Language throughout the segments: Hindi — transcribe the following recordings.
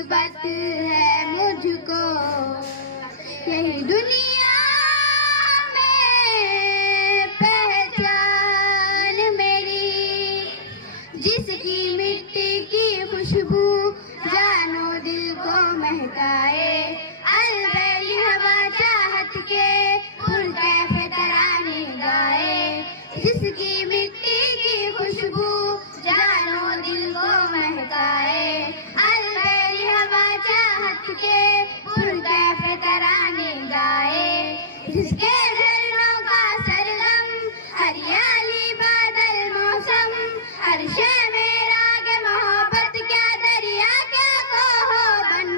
निस्बत है मुझको, यही दुनिया में पहचान मेरी, जिसकी मिट्टी की खुशबू जानो दिल को महकाए, अलबेली हवा चाहत के पुरकैफ़े तराने गाए, जिसकी मिट्टी की खुशबू जानो दिल को महकाए, अलबेली हवा चाहत के पुरकैफ़े तराने गाए, जिसके झरनों का सरगम हरियाली बादल मौसम, हर शय मेरा के मोहब्बत क्या दरिया क्या कहो बन,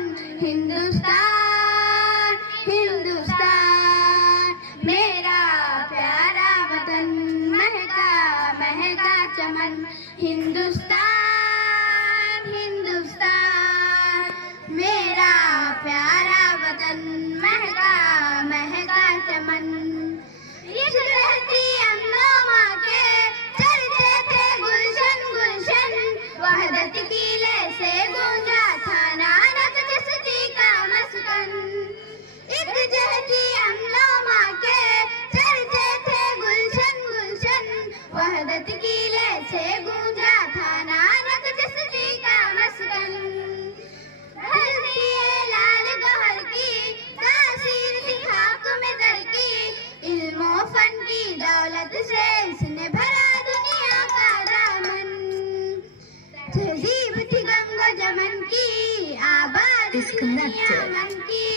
हिंदुस्तान हिंदुस्तान मेरा प्यारा वतन, महका महका चमन, हिंदुस्तान हिंदुस्तान मेरा प्यारा वतन, महका महका चमन। रहती अम्नो माँ के चलते थे गुलशन गुलशन, वहदत की लय से गूंजा था नानक जसती का मस्कन। एक जहती अम्नो माँ के चलते थे गुलशन गुलशन, वहदत की लय से गूंजा था नानक जसती का मस्कन। धरती लाल गहर की तासीर थी खाक में दर की, इल्मो फन की दौलत से इसने भरा दुनिया का दामन। तहजीब थी गंगो जमन की, आबाद दुनिया मन की,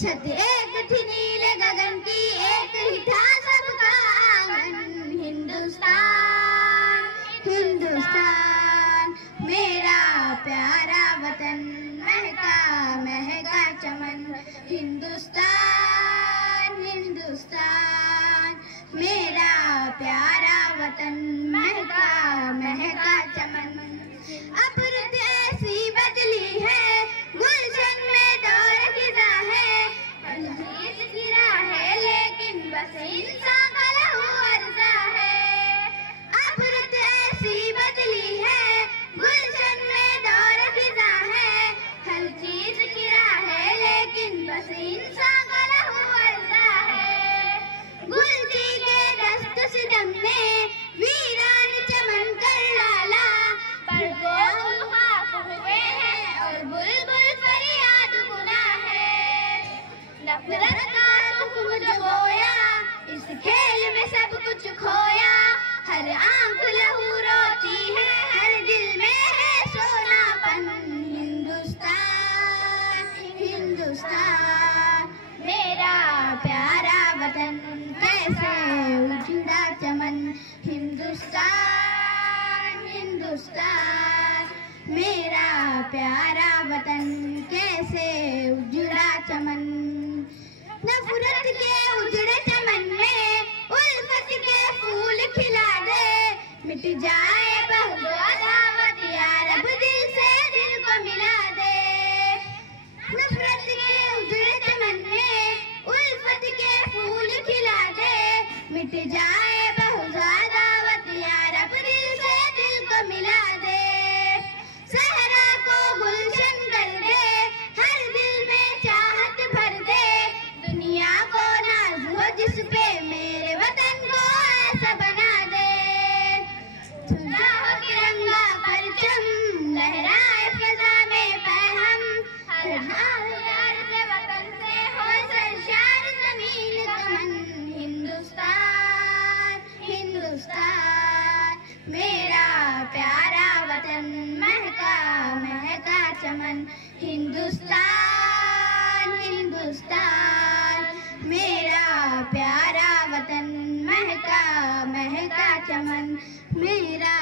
छत एक थी नीले गगन की, एक ही था सबका आंगन। हिंदुस्तान हिंदुस्तान मेरा प्यारा वतन, महका महका चमन, हिंदुस्तान हिंदुस्तान मेरा प्यारा वतन, महका महका चमन। अब रुत ऐसी बदली है गुलशन में दौर खिजा है, तजवीज़ गिरा है लेकिन बस इंसान का लहू अर्जा है। अब रुत ऐसी बदली है गुलशन में दौर खिजा है, हर चीज गिरा है लेकिन बस इंसान का लहू अर्जा है। गुलची के दस्त सितम ने वीरान चमन कर डाला, पर वो खाक हुए हैं और बुलबुल फरियाद गुना है। नफरत का तुम जो बोया, इस खेल में सब कुछ खोया, हर आंख लहू रोती है, हर दिल में है सोनापन। हिंदुस्तान हिंदुस्तान मेरा प्यारा वतन, कैसे उजड़ा चमन। हिंदुस्तान हिंदुस्तान मेरा प्यारा वतन, कैसे उजड़ा चमन। नफरत के उजड़े चमन में उल्फत के फूल खिला दे, मिट जाए बग़दाद यार अब दिल से दिल को मिला दे। नफरत के उजड़े चमन में उल्फत के फूल खिला दे, मिट जाए बग़दाद यार अब दिल से दिल को मिला दे। सहरा को गुलशन कर दे, हर दिल में चाहत भर दे, दुनिया को नाज हो जिस पे मेरे वतन को ऐसा बना दे। झुला हो तिरंगा परचम, लहराए फिजा में पैहम, हर हाल से वतन से हो सरशार ज़मीन कमन। हिंदुस्तान हिंदुस्तान मेरा प्यारा वतन, महका महका चमन। हिंदुस्तान हिंदुस्तान मेरा प्यारा वतन, महका महका चमन, मेरा